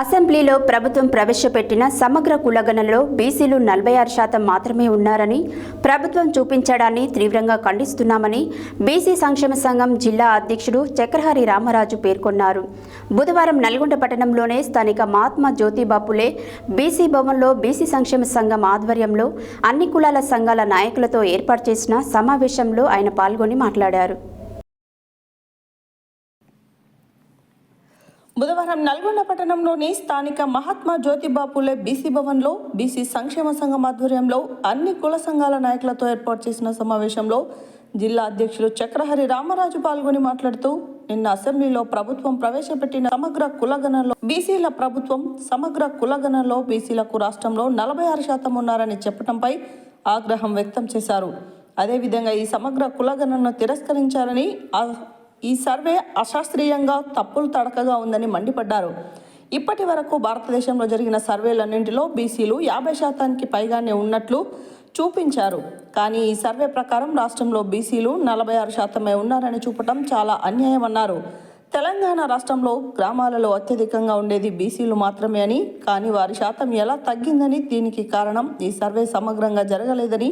అసెంబ్లీలో ప్రభుత్వం ప్రవేశపెట్టిన సమగ్ర కులగణనలో బీసీలు నలభై ఆరు శాతం మాత్రమే ఉన్నారని ప్రభుత్వం చూపించడాన్ని తీవ్రంగా ఖండిస్తున్నామని బీసీ సంక్షేమ సంఘం జిల్లా అధ్యక్షుడు చక్రహరి రామరాజు పేర్కొన్నారు. బుధవారం నల్గొండ పట్టణంలోనే స్థానిక మహాత్మా జ్యోతిబాపులే బీసీ భవన్లో బీసీ సంక్షేమ సంఘం ఆధ్వర్యంలో అన్ని కులాల సంఘాల నాయకులతో ఏర్పాటు చేసిన సమావేశంలో ఆయన పాల్గొని మాట్లాడారు. బుధవారం నల్గొండ పట్టణంలోని స్థానిక మహాత్మా జ్యోతిబా పూలే బీసీ భవన్లో బీసీ సంక్షేమ సంఘం ఆధ్వర్యంలో అన్ని కుల సంఘాల నాయకులతో ఏర్పాటు చేసిన సమావేశంలో జిల్లా అధ్యక్షులు చక్రహరి రామరాజు పాల్గొని మాట్లాడుతూ నిన్న అసెంబ్లీలో ప్రభుత్వం ప్రవేశపెట్టిన సమగ్ర కులగణలో బీసీల ప్రభుత్వం సమగ్ర కులగణలో బీసీలకు రాష్ట్రంలో నలభై ఆరు శాతం ఉన్నారని చెప్పడంపై ఆగ్రహం వ్యక్తం చేశారు. అదేవిధంగా ఈ సమగ్ర కులగణను తిరస్కరించారని ఈ సర్వే అశాస్త్రీయంగా తప్పులు తడకగా ఉందని మండిపడ్డారు. ఇప్పటి వరకు భారతదేశంలో జరిగిన సర్వేలన్నింటిలో బీసీలు యాభై శాతానికి పైగానే ఉన్నట్లు చూపించారు. కానీ ఈ సర్వే ప్రకారం రాష్ట్రంలో బీసీలు నలభై ఆరు శాతమే ఉన్నారని చూపటం చాలా అన్యాయమన్నారు. తెలంగాణ రాష్ట్రంలో గ్రామాలలో అత్యధికంగా ఉండేది బీసీలు మాత్రమే అని కానీ వారి శాతం ఎలా తగ్గిందని దీనికి కారణం ఈ సర్వే సమగ్రంగా జరగలేదని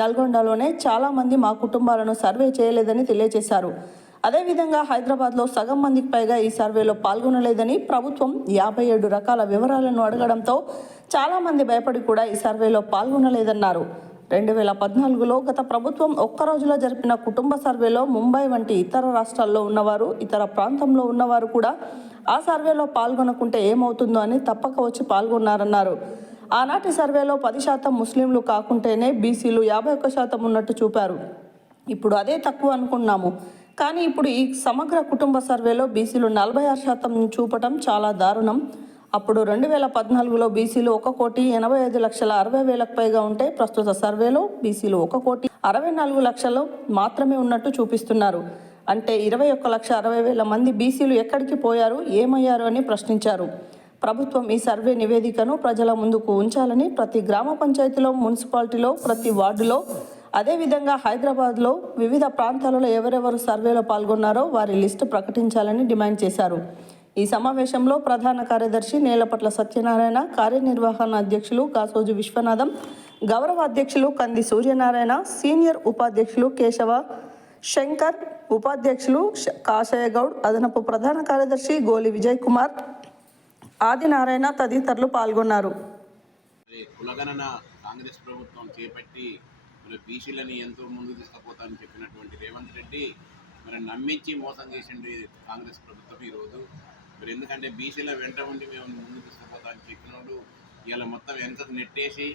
నల్గొండలోనే చాలామంది మా కుటుంబాలను సర్వే చేయలేదని తెలియజేశారు. అదేవిధంగా హైదరాబాద్లో సగం మందికి పైగా ఈ సర్వేలో పాల్గొనలేదని ప్రభుత్వం యాభై ఏడు రకాల వివరాలను అడగడంతో చాలా మంది భయపడి కూడా ఈ సర్వేలో పాల్గొనలేదన్నారు. రెండు వేల పద్నాలుగులో గత ప్రభుత్వం ఒక్క రోజులో జరిపిన కుటుంబ సర్వేలో ముంబై వంటి ఇతర రాష్ట్రాల్లో ఉన్నవారు ఇతర ప్రాంతంలో ఉన్నవారు కూడా ఆ సర్వేలో పాల్గొనకుంటే ఏమవుతుందో అని తప్పక వచ్చి పాల్గొన్నారన్నారు. ఆనాటి సర్వేలో పది శాతం ముస్లింలు కాకుంటేనే బీసీలు యాభై ఒక్క శాతం ఉన్నట్టు చూపారు. ఇప్పుడు అదే తక్కువ అనుకున్నాము. కానీ ఇప్పుడు ఈ సమగ్ర కుటుంబ సర్వేలో బీసీలు నలభై ఆరు శాతం చూపటం చాలా దారుణం. అప్పుడు రెండు వేల పద్నాలుగులో బీసీలు ఒక కోటి ఎనభై ఐదు లక్షల అరవై వేలకు పైగా ఉంటే ప్రస్తుత సర్వేలో బీసీలు ఒక కోటి అరవై నాలుగు లక్షలు మాత్రమే ఉన్నట్టు చూపిస్తున్నారు. అంటే ఇరవై ఒక్క లక్ష అరవై వేల మంది బీసీలు ఎక్కడికి పోయారు ఏమయ్యారు అని ప్రశ్నించారు. ప్రభుత్వం ఈ సర్వే నివేదికను ప్రజల ముందుకు ఉంచాలని ప్రతి గ్రామ పంచాయతీలో మున్సిపాలిటీలో ప్రతి వార్డులో అదేవిధంగా హైదరాబాద్లో వివిధ ప్రాంతాలలో ఎవరెవరు సర్వేలో పాల్గొన్నారో వారి లిస్టు ప్రకటించాలని డిమాండ్ చేశారు. ఈ సమావేశంలో ప్రధాన కార్యదర్శి నేలపట్ల సత్యనారాయణ కార్యనిర్వహణ అధ్యక్షులు కాసోజు విశ్వనాథం గౌరవ అధ్యక్షులు కంది సూర్యనారాయణ సీనియర్ ఉపాధ్యక్షులు కేశవ శంకర్ ఉపాధ్యక్షులు కాషాయగౌడ్ అదనపు ప్రధాన కార్యదర్శి గోలి విజయ్ కుమార్ ఆదినారాయణ తదితరులు పాల్గొన్నారు. కులగణన కాంగ్రెస్ ప్రభుత్వం చేపట్టి మరి బీసీలని ఎంతో ముందుకు తీసుకుపోతానని చెప్పినటువంటి రేవంత్ రెడ్డి మరి నమ్మించి మోసం చేసిండు కాంగ్రెస్ ప్రభుత్వం ఈరోజు. మరి ఎందుకంటే బీసీల వెంట ఉండి మేము ముందుకు తీసుకుపోతామని చెప్పినోడు ఇలా మొత్తం ఎంత నెట్టేసి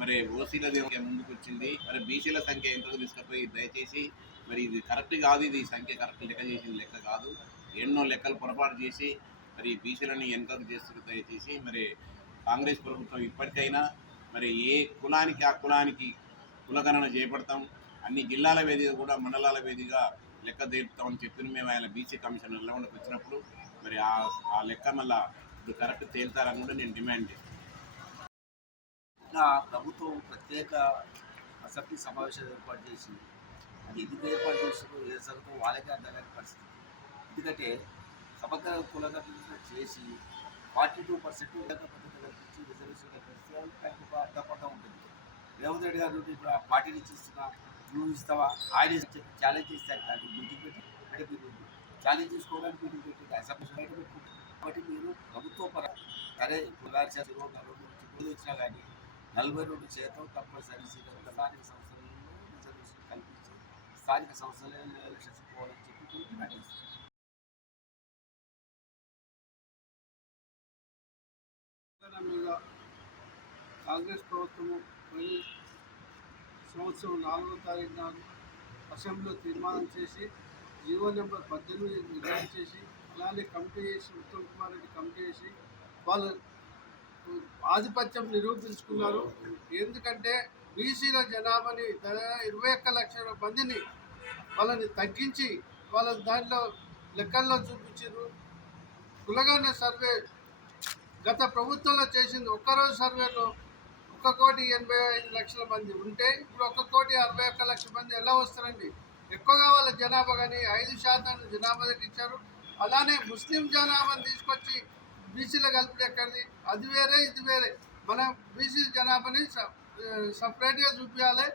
మరి ఓసీల ముందుకు వచ్చింది. మరి బీసీల సంఖ్య ఎంతకు తీసుకుపోయి దయచేసి మరి ఇది కరెక్ట్ కాదు ఇది. సంఖ్య కరెక్ట్ లెక్క చేసిన లెక్క కాదు. ఎన్నో లెక్కలు పొరపాటు చేసి మరి బీసీలని వెనకకు చేస్తుంది దయచేసి. మరి కాంగ్రెస్ ప్రభుత్వం ఇప్పటికైనా మరి ఏ కులానికి ఆ కులానికి కులగణన చేపడతాం. అన్ని జిల్లాల వేదిక కూడా మండలాల వేదికగా లెక్క తీరుతామని చెప్పిన మేము ఆయన బీసీ కమిషన్ నిలవడానికి వచ్చినప్పుడు మరి ఆ ఆ లెక్క మళ్ళా ఇప్పుడు కరెక్ట్ తేల్తారని కూడా నేను డిమాండ్ చేస్తాను ప్రభుత్వం ప్రత్యేక అసెంబ్లీ సమావేశాలు ఏర్పాటు చేసింది. అది ఎందుకు ఏర్పాటు చేసిందో ఏ జరుగుతుందో వాళ్ళకే అర్థం కాని పరిస్థితి. ఎందుకంటే సమగ్ర కులగణన చేసి ఫార్టీ టూ పర్సెంట్ పద్ధతి కల్పించి రిజర్వేషన్ కల్పిస్తే దానికి అడ్డపడ్డ ఉంటుంది. రేవంత్ రెడ్డి గారు ఇప్పుడు ఆ పార్టీ నుంచి ఇస్తున్నా నువ్వు ఇస్తావా? ఆయన ఛాలెంజ్ చేస్తారు. దాన్ని ముందుకు పెట్టి అంటే మీరు ఛాలెంజ్ చేసుకోవడానికి ముందుకు పెట్టి. అసెంబ్లీ బయట పెట్టుకుంటారు కాబట్టి మీరు ప్రభుత్వ పర సరే కులాల శాతం నలభై నుంచి ముందు వచ్చినా కానీ నలభై రెండు శాతం తప్పనిసరి. స్థానిక సంస్థలలో రిజర్వేషన్ కల్పించి స్థానిక సంస్థలే రక్షించుకోవాలని చెప్పి డిమాండ్ మీద కాంగ్రెస్ ప్రభుత్వము సంవత్సరం నాలుగో తారీఖు నాడు అసెంబ్లీలో తీర్మానం చేసి జీవో నెంబర్ పద్దెనిమిది నిర్ణయం చేసి అలానే కమిటీ చేసి ఉత్తమ్ కుమార్ రెడ్డి కమిటీ చేసి వాళ్ళు ఆధిపత్యం నిరూపించుకున్నారు. ఎందుకంటే బీసీల జనాభాని ఇరవై ఒక్క లక్షల మందిని వాళ్ళని తగ్గించి వాళ్ళ దాంట్లో లెక్కల్లో చూపించారు కులగన్న సర్వే గత ప్రభుత్వంలో చేసింది ఒక్కరోజు సర్వేలో ఒక్క కోటి ఎనభై ఐదు లక్షల మంది ఉంటే ఇప్పుడు ఒక్క కోటి అరవై ఒక్క లక్షల మంది ఎలా వస్తారండి? ఎక్కువగా వాళ్ళ జనాభా కానీ ఐదు శాతం జనాభా దగ్గర ఇచ్చారు. అలానే ముస్లిం జనాభాని తీసుకొచ్చి బీసీలో కలిపి ఎక్కడిది అది వేరే ఇది వేరే. మనం బీసీ జనాభాని సపరేట్గా చూపించాలి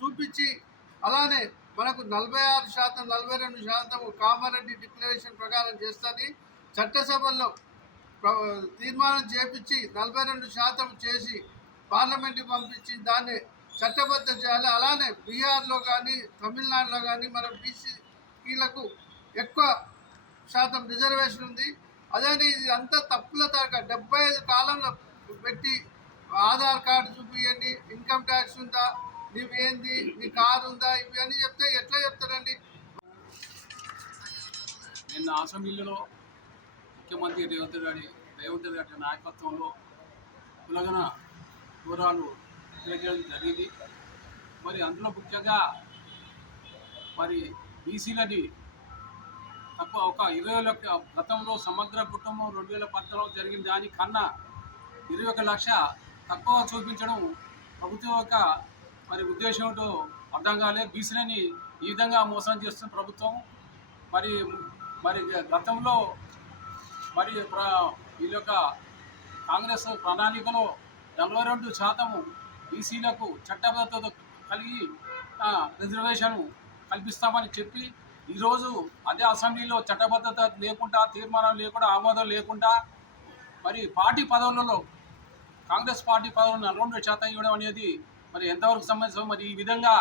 చూపించి అలానే మనకు నలభై ఆరు శాతం నలభై రెండు శాతం కామారెడ్డి డిక్లరేషన్ ప్రకారం చేస్తుంది చట్టసభల్లో తీర్మానం చేపించి నలభై రెండు శాతం చేసి పార్లమెంట్కి పంపించి దాన్ని చట్టబద్ధం చేయాలి. అలానే బీహార్లో కానీ తమిళనాడులో కానీ మన బీసీలకు ఎక్కువ శాతం రిజర్వేషన్ ఉంది. అదే ఇది అంతా తప్పుల తరగ డెబ్బై ఐదు కాలంలో పెట్టి ఆధార్ కార్డు చూపియండి ఇన్కమ్ ట్యాక్స్ ఉందా నీవు ఏంది నీ కారు ఉందా ఇవి అని చెప్తే ఎట్లా చెప్తారండి? నిన్న అసెంబ్లీలో ముఖ్యమంత్రి రేవంత్ రెడ్డి రేవంత్ రెడ్డి నాయకత్వంలో కులగన వివరాలు తెలియజేయడం జరిగింది. మరి అందులో ముఖ్యంగా మరి బీసీలని తక్కువ ఒక ఇరవై లక్ష గతంలో సమగ్ర కుటుంబం రెండు వేల పద్నాలుగు జరిగిన దానికన్నా ఇరవై ఒక లక్ష తక్కువ చూపించడం ప్రభుత్వం యొక్క మరి ఉద్దేశంతో అర్థం కాలే. బీసీలని ఈ విధంగా మోసం చేస్తున్న ప్రభుత్వం మరి మరి గతంలో మరి ప్ర- వీళ్ళ యొక్క కాంగ్రెస్ ప్రణాళికలో నలభై రెండు శాతము బీసీలకు చట్టబద్ధత కలిగి రిజర్వేషన్ కల్పిస్తామని చెప్పి ఈరోజు అదే అసెంబ్లీలో చట్టబద్ధత లేకుండా తీర్మానం లేకుండా ఆమోదం లేకుండా మరి పార్టీ పదవులలో కాంగ్రెస్ పార్టీ పదవులు నలభై రెండు శాతం ఇవ్వడం అనేది మరి ఎంతవరకు సంబంధించిన మరి ఈ విధంగా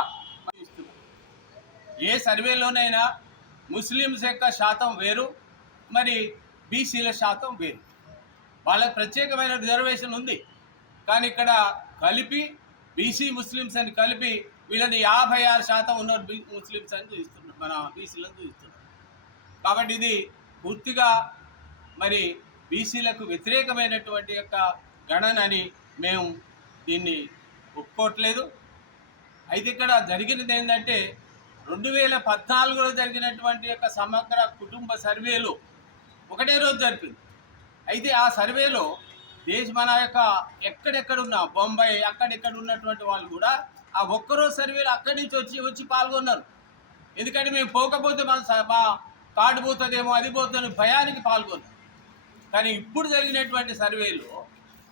ఏ సర్వేలోనైనా ముస్లిమ్స్ యొక్క శాతం వేరు మరి బీసీల శాతం వేరు. వాళ్ళకి ప్రత్యేకమైన రిజర్వేషన్ ఉంది. కానీ ఇక్కడ కలిపి బీసీ ముస్లిమ్స్ అని కలిపి వీళ్ళని యాభై ఆరు శాతం ఉన్న ముస్లిమ్స్ అని చూస్తున్నారు మన బీసీలను చూస్తున్నారు కాబట్టి ఇది పూర్తిగా మరి బీసీలకు వ్యతిరేకమైనటువంటి యొక్క గణన అని మేము దీన్ని ఒప్పుకోవట్లేదు. అయితే ఇక్కడ జరిగినది ఏంటంటే రెండు వేల పద్నాలుగులో జరిగినటువంటి యొక్క సమగ్ర కుటుంబ సర్వేలో ఒకటే రోజు జరిపింది. అయితే ఆ సర్వేలో దేశ మన యొక్క ఎక్కడెక్కడున్న బొంబాయి అక్కడెక్కడ ఉన్నటువంటి వాళ్ళు కూడా ఆ ఒక్కరోజు సర్వేలు అక్కడి నుంచి వచ్చి వచ్చి పాల్గొన్నారు. ఎందుకంటే మేము పోకపోతే మన స- మా కార్డు పోతుందేమో అది పోతుందని భయానికి పాల్గొన్నారు. కానీ ఇప్పుడు జరిగినటువంటి సర్వేలో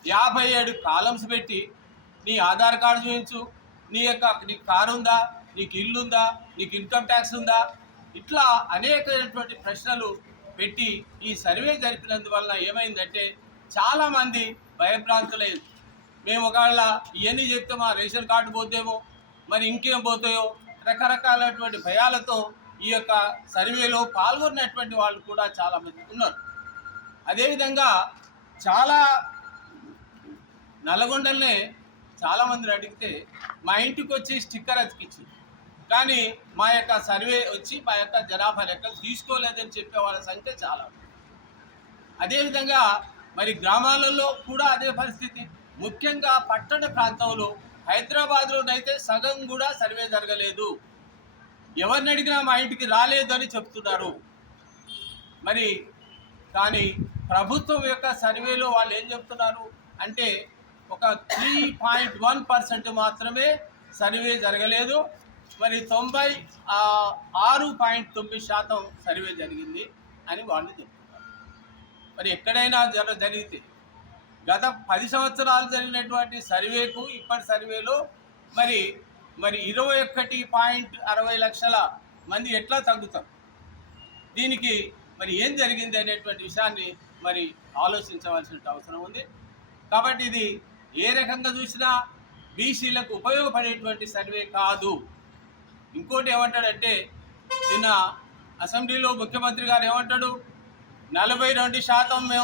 యాభై ఏడు కాలమ్స్ పెట్టి నీ ఆధార్ కార్డు చూపించు నీ యొక్క నీకు కారు ఉందా నీకు ఇల్లు ఉందా నీకు ఇన్కమ్ ట్యాక్స్ ఉందా ఇట్లా అనేకమైనటువంటి ప్రశ్నలు పెట్టి ఈ సర్వే జరిపినందువల్ల ఏమైందంటే చాలామంది భయభ్రాంతులయ్యారు మేము ఒకవేళ ఇవన్నీ చెప్తే మా రేషన్ కార్డు పోతేమో మరి ఇంకేం పోతాయో రకరకాలైనటువంటి భయాలతో ఈ యొక్క సర్వేలో పాల్గొన్నటువంటి వాళ్ళు కూడా చాలామంది ఉన్నారు. అదేవిధంగా చాలా నల్గొండలనే చాలామందిని అడిగితే మా ఇంటికి వచ్చి స్టిక్కర్ అతికిచ్చింది. కానీ మా యొక్క సర్వే వచ్చి మా యొక్క జనాభా లెక్కలు తీసుకోలేదని చెప్పే వాళ్ళ సంఖ్య చాలా అదేవిధంగా మరి గ్రామాలలో కూడా అదే పరిస్థితి. ముఖ్యంగా పట్టణ ప్రాంతంలో హైదరాబాద్లోనైతే సగం కూడా సర్వే జరగలేదు. ఎవరిని అడిగినా మా ఇంటికి రాలేదు అని చెప్తున్నారు. మరి కానీ ప్రభుత్వం యొక్క సర్వేలో వాళ్ళు ఏం చెప్తున్నారు అంటే ఒక త్రీ పాయింట్ వన్ పర్సెంట్ మాత్రమే సర్వే జరగలేదు. మరి తొంభై ఆరు పాయింట్ తొమ్మిది శాతం సర్వే జరిగింది అని వాళ్ళు చెప్తున్నారు. మరి ఎక్కడైనా జర జరిగితే గత పది సంవత్సరాలు జరిగినటువంటి సర్వేకు ఇప్పటి సర్వేలో మరి మరి ఇరవై ఒకటి పాయింట్ అరవై లక్షల మంది ఎట్లా తగ్గుతారు? దీనికి మరి ఏం జరిగింది అనేటువంటి విషయాన్ని మరి ఆలోచించవలసిన అవసరం ఉంది. కాబట్టి ఇది ఏ రకంగా చూసినా బీసీలకు ఉపయోగపడేటువంటి సర్వే కాదు. ఇంకోటి ఏమంటాడంటే నిన్న అసెంబ్లీలో ముఖ్యమంత్రి గారు ఏమంటాడు? నలభై రెండు శాతం మేము